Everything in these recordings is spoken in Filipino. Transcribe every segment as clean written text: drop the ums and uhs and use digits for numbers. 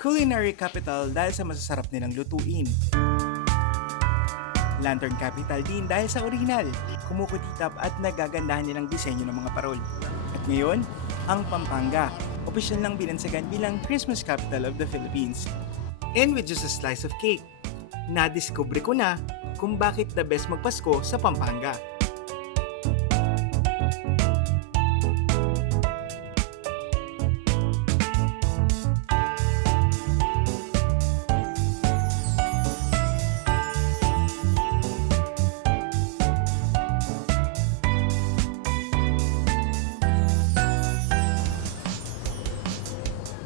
Culinary capital dahil sa masasarap nilang lutuin. Lantern capital din dahil sa orihinal, kumukutitap at nagagandahan nilang disenyo ng mga parol. At ngayon, ang Pampanga, opisyal ng binansagan bilang Christmas capital of the Philippines. And with just a slice of cake, nadiskubre ko na kung bakit the best magpasko sa Pampanga.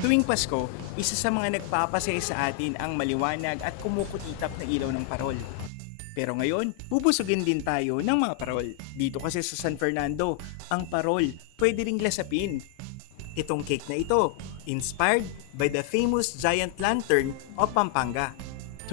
Tuwing Pasko, isa sa mga nagpapasaya sa atin ang maliwanag at kumukutitap na ilaw ng parol. Pero ngayon, bubusugin din tayo ng mga parol. Dito kasi sa San Fernando, ang parol pwede ring lasapin. Itong cake na ito, inspired by the famous giant lantern of Pampanga.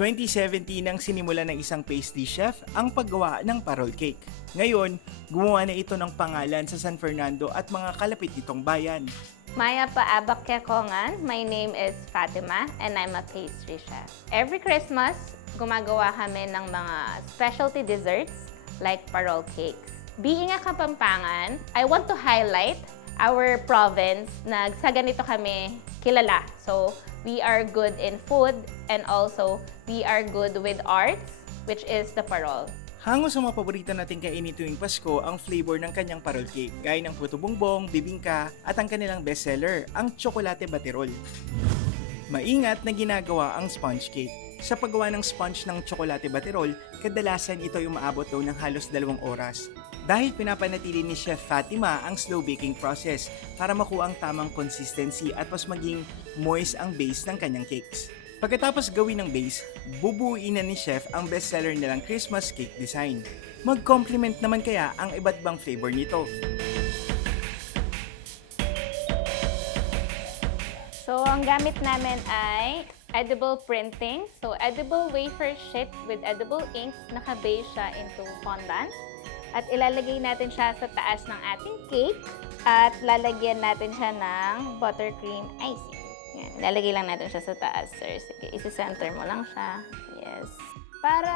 2017 nang sinimula ng isang pastry chef ang paggawa ng parol cake. Ngayon, gumawa na ito ng pangalan sa San Fernando at mga kalapit nitong bayan. Maya Paabak Kekongan. My name is Fatima and I'm a pastry chef. Every Christmas, gumagawa kami ng mga specialty desserts like parol cakes. Being a Kapampangan, I want to highlight our province na sa ganito kami kilala. So, we are good in food and also we are good with arts, which is the parol. Hango sa mga paborito nating kainin tuwing Pasko ang flavor ng kanyang parol cake, gaya ng puto bongbong, bibingka, at ang kanilang bestseller, ang tsokolate baterol. Maingat na ginagawa ang sponge cake. Sa paggawa ng sponge ng tsokolate baterol, kadalasan ito ay umaabot daw ng halos 2 oras. Dahil pinapanatili ni Chef Fatima ang slow baking process para makuha ang tamang consistency at mas maging moist ang base ng kanyang cakes. Pagkatapos gawin ng base, bubuuin na ni Chef ang bestseller nilang Christmas cake design. Mag-complement naman kaya ang iba't ibang flavor nito. So, ang gamit namin ay edible printing. So, edible wafer sheet with edible ink, naka-base siya into fondant. At ilalagay natin siya sa taas ng ating cake at lalagyan natin siya ng buttercream icing. Yan, ilalagay lang natin siya sa taas, sir. Sige, isi-center mo lang siya. Yes. Para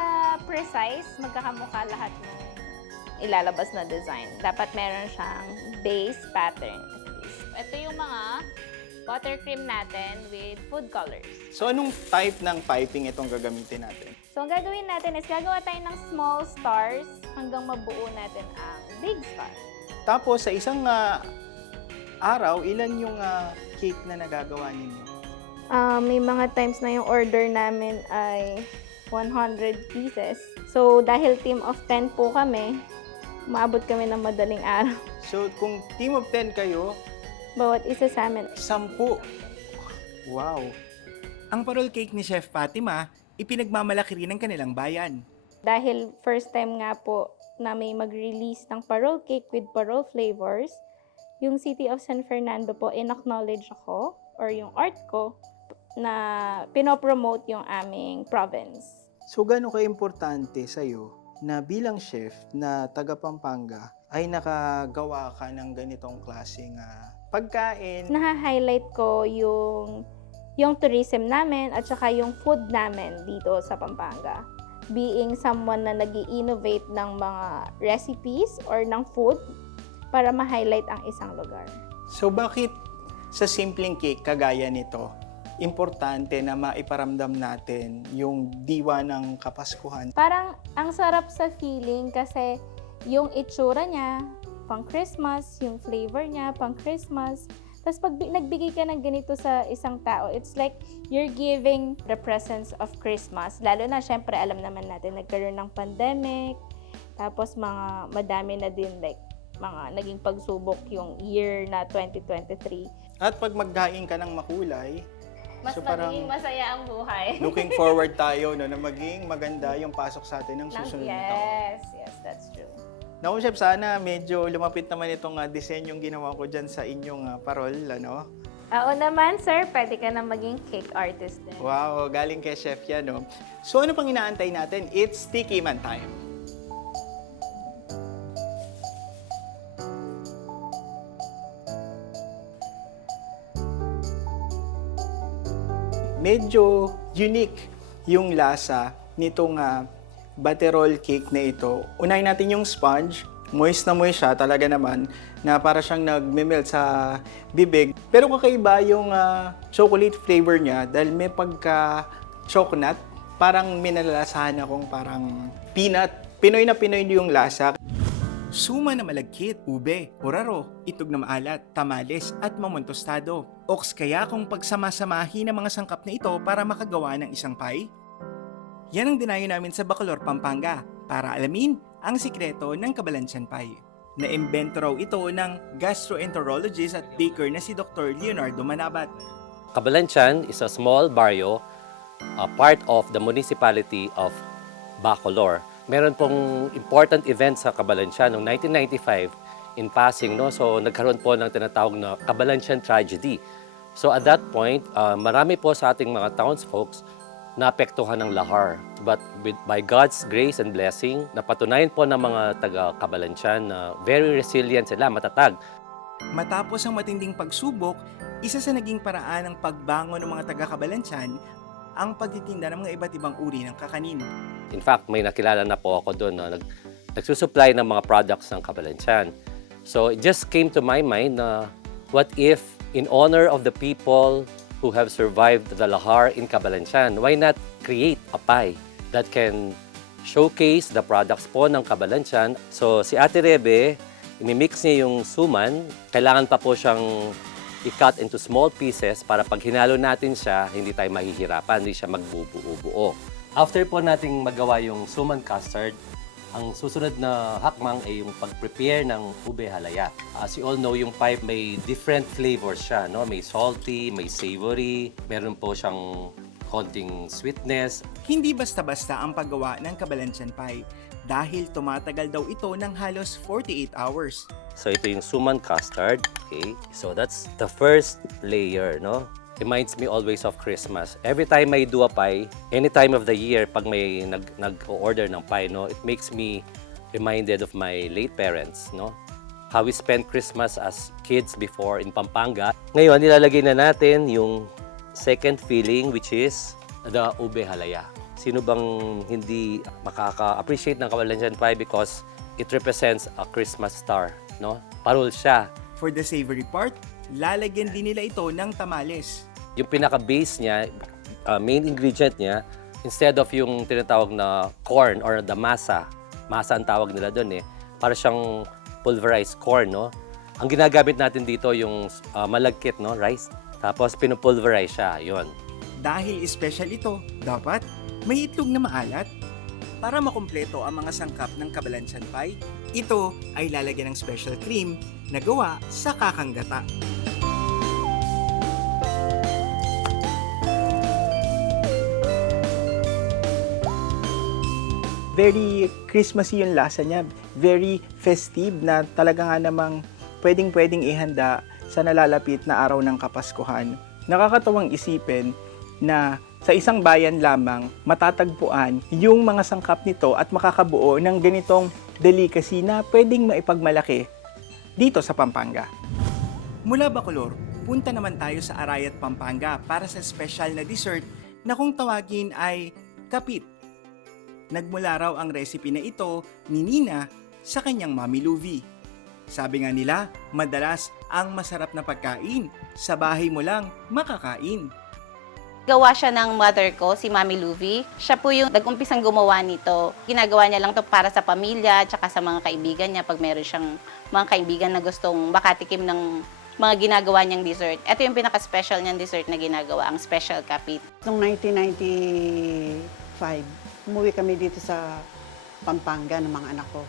precise, magkakamukha lahat ng ilalabas na design. Dapat meron siyang base pattern at least. Ito yung mga buttercream natin with food colors. So anong type ng piping itong gagamitin natin? So, ang gagawin natin is gagawa tayo ng small stars hanggang mabuo natin ang big star. Tapos sa isang araw, ilan yung cake na nagagawa ninyo? May mga times na yung order namin ay 100 pieces. So, dahil team of 10 po kami, maabot kami ng madaling araw. So kung team of 10 kayo, Bawat isa sa amin. 10. Wow! Ang parol cake ni Chef Fatima, ipinagmamalaki rin ng kanilang bayan. Dahil first time nga po na may mag-release ng parol cake with parol flavors, yung City of San Fernando po, in-acknowledge ako or yung art ko na pinopromote yung aming province. So gaano ka-importante sa'yo na bilang chef na taga Pampanga ay nakagawa ka ng ganitong klaseng pagkain? Naha-highlight ko yung tourism namin at saka yung food namin dito sa Pampanga. Being someone na nag-i-innovate ng mga recipes or ng food para ma-highlight ang isang lugar. So bakit sa simpleng cake kagaya nito, importante na maiparamdam natin yung diwa ng Kapaskuhan? Parang ang sarap sa feeling kasi yung itsura niya, pang Christmas, yung flavor niya, pang Christmas. Tapos pag nagbigay ka ng ganito sa isang tao, it's like you're giving the presence of Christmas. Lalo na, syempre, alam naman natin, nagkaroon ng pandemic, tapos madami na din like mga naging pagsubok yung year na 2023. At pag magdaing ka ng makulay, Mas so parang magiging masaya ang buhay. looking forward tayo no, na maging maganda yung pasok sa atin ng susunod na taon. Yes, that's true. Naku, Chef, sana medyo lumapit naman itong disenyong ginawa ko dyan sa inyong parol, ano? Oo naman, sir. Pwede ka na maging cake artist din. Wow, galing kay Chef yan, no? So ano pang inaantay natin? It's Sticky Man time. medyo unique yung lasa nitong butterroll cake na ito. Unahin natin yung sponge. Moist na moist siya talaga naman na para siyang nagme-melt sa bibig. Pero kakaiba yung chocolate flavor niya dahil may pagka-chocolate. Parang minalalasahan akong parang peanut. Pinoy na Pinoy yung lasa. Suma na malagkit, ube, oraro, itog na maalat, tamales at mamon tostado. Oks kaya kung pagsama-samahin ang mga sangkap na ito para makagawa ng isang pie? Yan ang dinayo namin sa Bacolor, Pampanga para alamin ang sikreto ng Kabalantian Pie. Na-imbento raw ito ng gastroenterologist at baker na si Dr. Leonardo Manabat. Cabalantian is a small barrio, a part of the municipality of Bacolor. Meron pong important event sa Cabalantian noong 1995 in Pasig, no? So nagkaroon po ng tinatawag na Cabalantian tragedy. So at that point, marami po sa ating mga townsfolks naapektuhan ng lahar. But by God's grace and blessing, napatunayan po ng mga taga-Cabalantian na very resilient sila, matatag. Matapos ang matinding pagsubok, isa sa naging paraan ng pagbangon ng mga taga-Cabalantian ang pagtitinda ng mga iba't ibang uri ng kakanin. In fact, may nakilala na po ako doon na nagsusupply ng mga products ng Cabalantian. So it just came to my mind na what if in honor of the people who have survived the lahar in Cabalantian, why not create a pie that can showcase the products po ng Cabalantian? So si Ate Rebe, imimix niya yung suman, kailangan pa po siyang i-cut into small pieces para pag hinalo natin siya, hindi tayo mahihirapan, hindi siya magbubuo-buo. After po nating magawa yung suman custard, ang susunod na hakmang ay yung pag-prepare ng ube halaya. As you all know, yung pie may different flavors siya, no? May salty, may savory, meron po siyang konting sweetness. Hindi basta-basta ang paggawa ng Cabalantian Pie dahil tumatagal daw ito ng halos 48 hours. So ito yung suman custard, okay? So that's the first layer, no? Reminds me always of Christmas. Every time I do a pie, any time of the year, pag may nag-order ng pie, no, it makes me reminded of my late parents, no? How we spent Christmas as kids before in Pampanga. Ngayon, nilalagay na natin yung second filling, which is the ube halaya. Sino bang hindi makaka-appreciate ng Cabalantian pie because it represents a Christmas star, no? Parol siya. For the savory part, lalagyan din nila ito ng tamales. Yung pinaka-base niya, main ingredient niya, instead of yung tinatawag na corn or the masa ang tawag nila doon para siyang pulverized corn, no? Ang ginagamit natin dito yung malagkit, no, rice. Tapos pinupulverize siya, yun. Dahil special ito, dapat may itlog na maalat. Para makumpleto ang mga sangkap ng Cabalantian Pie, ito ay lalagyan ng special cream na gawa sa kakanggata. Very Christmassy yung lasa niya. Very festive na talaga nga namang pwedeng-pwedeng ihanda sa nalalapit na araw ng Kapaskuhan. Nakakatawang isipin na sa isang bayan lamang matatagpuan yung mga sangkap nito at makakabuo ng ganitong delicacy na pwedeng maipagmalaki dito sa Pampanga. Mula Bacolor, punta naman tayo sa Arayat, Pampanga para sa special na dessert na kung tawagin ay kapit. Nagmula raw ang recipe na ito ni Nina sa kanyang Mami Luvi. Sabi nga nila, madalas ang masarap na pagkain, sa bahay mo lang makakain. Gawa siya ng mother ko, si Mami Luvi. Siya po yung nag-umpisang gumawa nito. Ginagawa niya lang to para sa pamilya at sa mga kaibigan niya pag meron siyang mga kaibigan na gustong makatikim ng mga ginagawa niyang dessert. Ito yung pinaka-special niyang dessert na ginagawa, ang special kapit. Noong 1995, umuwi kami dito sa Pampanga ng mga anak ko.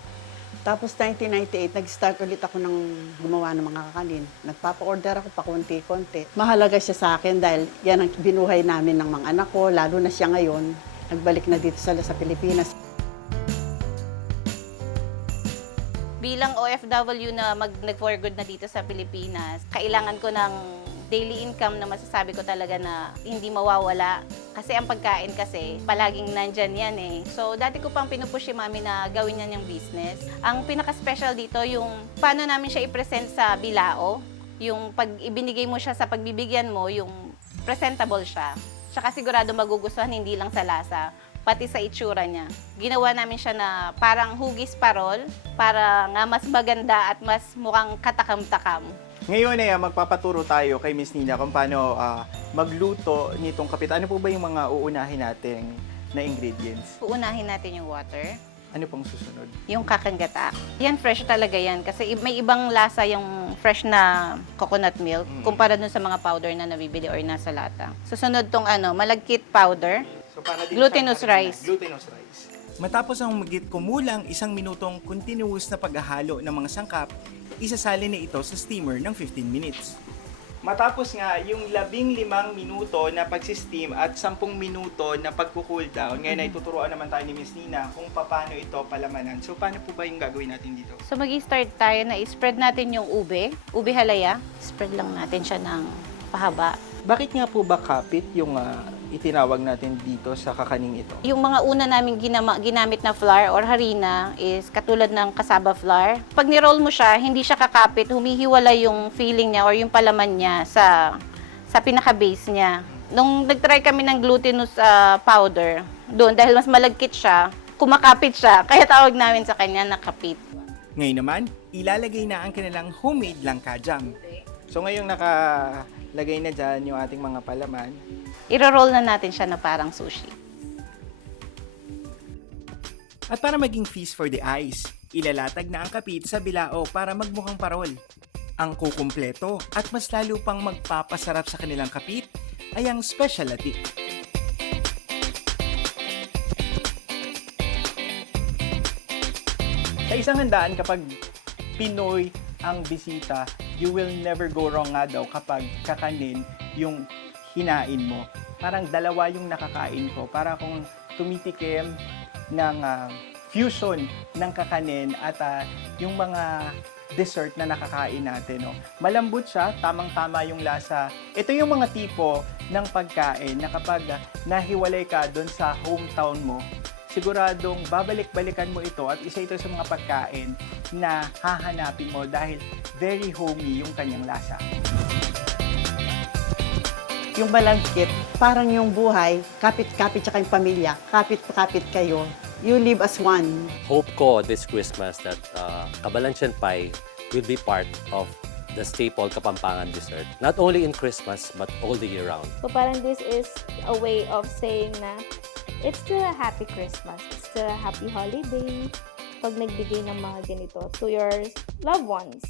Tapos 1998, nag-start ulit ako ng gumawa ng mga kakanin. Nagpapa-order ako pa konti-konti. Mahalaga siya sa akin dahil yan ang binuhay namin ng mga anak ko, lalo na siya ngayon. Nagbalik na dito sa Pilipinas. Bilang OFW na nag-for good na dito sa Pilipinas, kailangan ko ng daily income na masasabi ko talaga na hindi mawawala. Kasi ang pagkain kasi, palaging nandyan yan So, dati ko pang pinupush si Mami na gawin niya niyang business. Ang pinaka-special dito, yung paano namin siya i-present sa bilao. Yung pag ibinigay mo siya sa pagbibigyan mo, yung presentable siya. Tsaka sigurado magugustuhan hindi lang sa lasa, pati sa itsura niya. Ginawa namin siya na parang hugis parol para nga mas maganda at mas mukhang katakam-takam. Ngayon ay magpapaturo tayo kay Miss Nina kung paano magluto nitong kapit. Ano po ba yung mga uunahin nating na ingredients? Uunahin natin yung water, Ano pong susunod? yung kakanggatak. Yan, fresh talaga yan. Kasi may ibang lasa yung fresh na coconut milk kumpara dun sa mga powder na nabibili or nasa lata. Susunod tong malagkit powder. So, para din Glutinous sa rice. Glutinous rice. Matapos ang kumulang 1 minutong continuous na paghahalo ng mga sangkap, isasalin na ito sa steamer ng 15 minutes. Matapos nga yung 15 minuto na pagsisteam at 10 minuto na pagko-cool down, ngayon ay tuturuan naman tayo ni Miss Nina kung paano ito palamanan. So paano po ba yung gagawin natin dito? So mag-start tayo na i-spread natin yung ube halaya. Spread lang natin siya ng pahaba. Bakit nga po ba kapit yung itinawag natin dito sa kakaning ito? Yung mga una namin ginamit na flour or harina is katulad ng cassava flour. Pag ni-roll mo siya, hindi siya kakapit, humihiwala yung feeling niya or yung palaman niya sa pinaka-base niya. Nung nag-try kami ng glutinous powder, doon dahil mas malagkit siya, kumakapit siya. Kaya tawag namin sa kanya na kapit. Ngayon naman, ilalagay na ang kanilang homemade langka jam. So ngayong nakalagay na dyan yung ating mga palaman, Iro-roll na natin siya na parang sushi. at para maging feast for the eyes, ilalatag na ang kapit sa bilao para magmukhang parol. Ang kukumpleto at mas lalo pang magpapasarap sa kanilang kapit ay ang specialty. Sa isang handaan kapag Pinoy ang bisita, you will never go wrong nga daw kapag kakanin yung hinain mo. Parang dalawa yung nakakain ko. Para kung tumitikim ng fusion ng kakanin at yung mga dessert na nakakain natin. No? Malambot siya, tamang-tama yung lasa. Ito yung mga tipo ng pagkain na kapag nahiwalay ka doon sa hometown mo, siguradong babalik-balikan mo ito at isa ito sa mga pagkain na hahanapin mo dahil very homey yung kanyang lasa. Yung malagkit, parang yung buhay, kapit-kapit tsaka yung pamilya, kapit-kapit kayo. You live as one. Hope ko this Christmas that Cabalantian Pie will be part of the staple Kapampangan dessert. Not only in Christmas, but all the year round. So parang this is a way of saying na it's still a happy Christmas. It's still a happy holiday pag nagbigay ng mga ganito to your loved ones.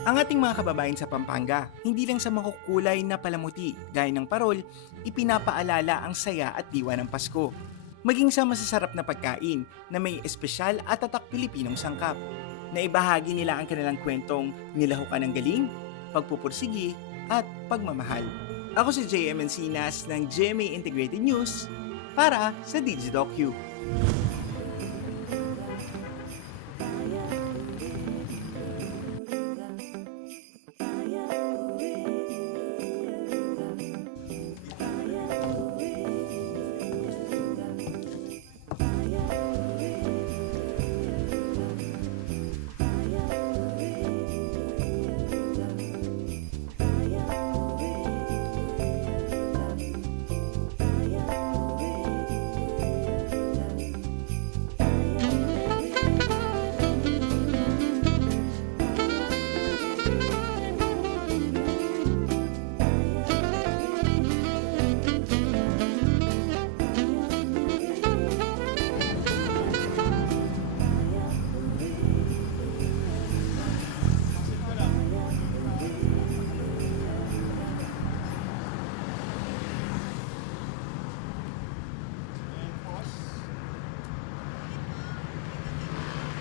Ang ating mga kababayan sa Pampanga, hindi lang sa makukulay na palamuti, gaya ng parol, ipinapaalala ang saya at diwa ng Pasko. Maging sa masasarap na pagkain na may espesyal at tatak Pilipinong sangkap. Naibahagi nila ang kanilang kwentong nilahukan ng galing, pagpupursigi, at pagmamahal. Ako si JM Encinas ng GMA Integrated News para sa DigiDocu.